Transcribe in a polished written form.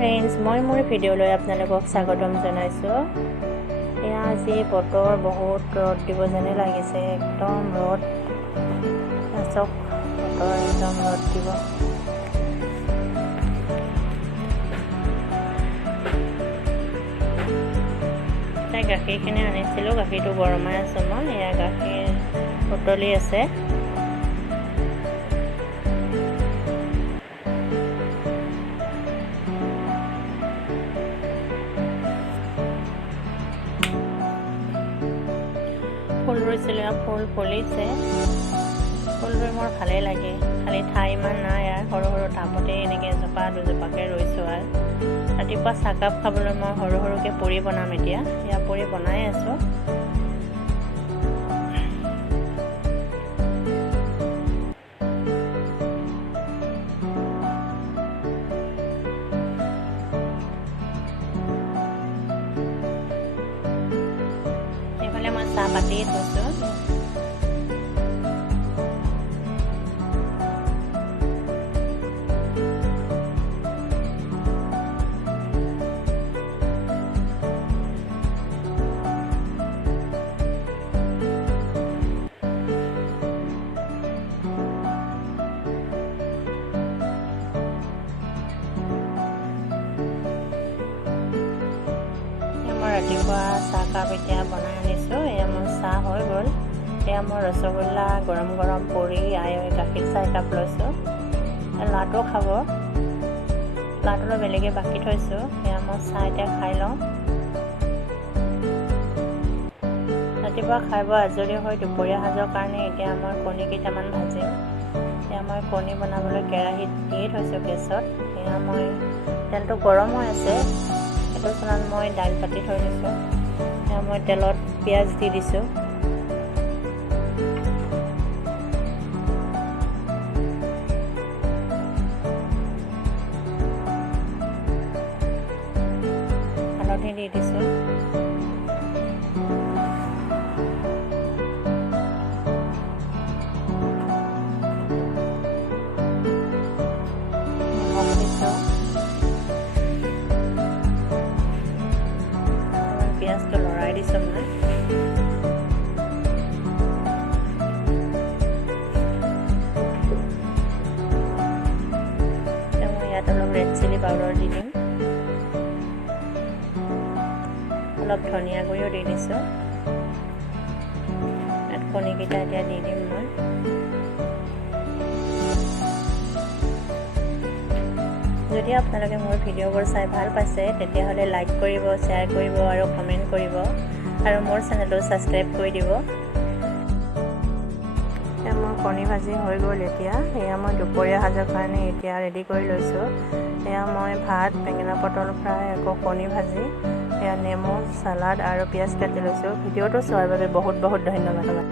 Friends, মই মোৰ ভিডিঅ'লৈ আপোনালোকক স্বাগতম জনাইছোঁ। এয়া আজি বতৰ বহুত ৰ'দ দিব যেনে লাগিছে, একদম ৰ'দ। চাওক, বতৰ একদম ৰ'দ দিব। তাই গাখীৰখিনি আনিছিলোঁ, গাখীৰটো গৰমাই আছোঁ মই। এয়া গাখীৰ উতলি আছে। ফুল ৰুইছিলোঁ, ফুল ফুলিছে। ফুল ৰুই মোৰ ভালেই লাগে, খালি ঠাই ইমান নাই আৰু সৰু সৰু টাবতে এনেকৈ এজোপা দুজোপাকৈ ৰুইছোঁ। আৰু ৰাতিপুৱা চাহকাপ খাবলৈ মই সৰু সৰুকৈ পুৰি বনাম এতিয়া। এয়া পুৰি বনাই আছোঁ। এইফালে মই চাহ পাতি থৈছোঁ। মই ৰাতিপুৱা চাহকাপ এতিয়া বনাই আনিছোঁ। এয়া মোৰ চাহ হৈ গ'ল। এয়া মই ৰসগোল্লা গৰম গৰম পুৰি গাখীৰ চাহ একাপ লৈছোঁ। ল'ৰাটোও খাব, ল'ৰাটোলৈ বেলেগে বাকি থৈছোঁ। এয়া মই চাহ এতিয়া খাই লওঁ। ৰাতিপুৱা খাই বৈ আজৰি হৈ দুপৰীয়া সাজৰ কাৰণে এতিয়া মই কণী কেইটামান ভাজিম। এয়া মই কণী বনাবলৈ কেৰাহীত দিয়ে থৈছোঁ গেছত। এয়া মই তেলটো গৰম হৈ আছে, সেইটো চুনাত মই দাইল পাতি থৈ দিছোঁ। এয়া মই তেলত পিঁয়াজ দি দিছোঁ। হালধি দি দিছোঁ। নিমখ দিছোঁ। পিঁয়াজটো লৰাই দিছোঁ মই। মই ইয়াত অলপ ৰেড চিলি পাউডাৰ দি দিম, অলপ ধনিয়া গুড়িও দি দিছোঁ। ইয়াত কণীকেইটা এতিয়া দি দিম মই। যদি আপোনালোকে মোৰ ভিডিঅ'বোৰ চাই ভাল পাইছে, তেতিয়াহ'লে লাইক কৰিব, শ্বেয়াৰ কৰিব আৰু কমেণ্ট কৰিব, আৰু মোৰ চেনেলটো ছাবস্ক্ৰাইব কৰি দিব। এতিয়া মোৰ কণী ভাজি হৈ গ'ল। এতিয়া এয়া মই দুপৰীয়া সাজৰ কাৰণে এতিয়া ৰেডি কৰি লৈছোঁ। এয়া মই ভাত, বেঙেনা পটল ফ্ৰাই, আকৌ কণী ভাজি, এয়া নেমু, চালাড আৰু পিঁয়াজ কাটি লৈছোঁ। ভিডিঅ'টো চোৱাৰ বাবে বহুত বহুত ধন্যবাদ।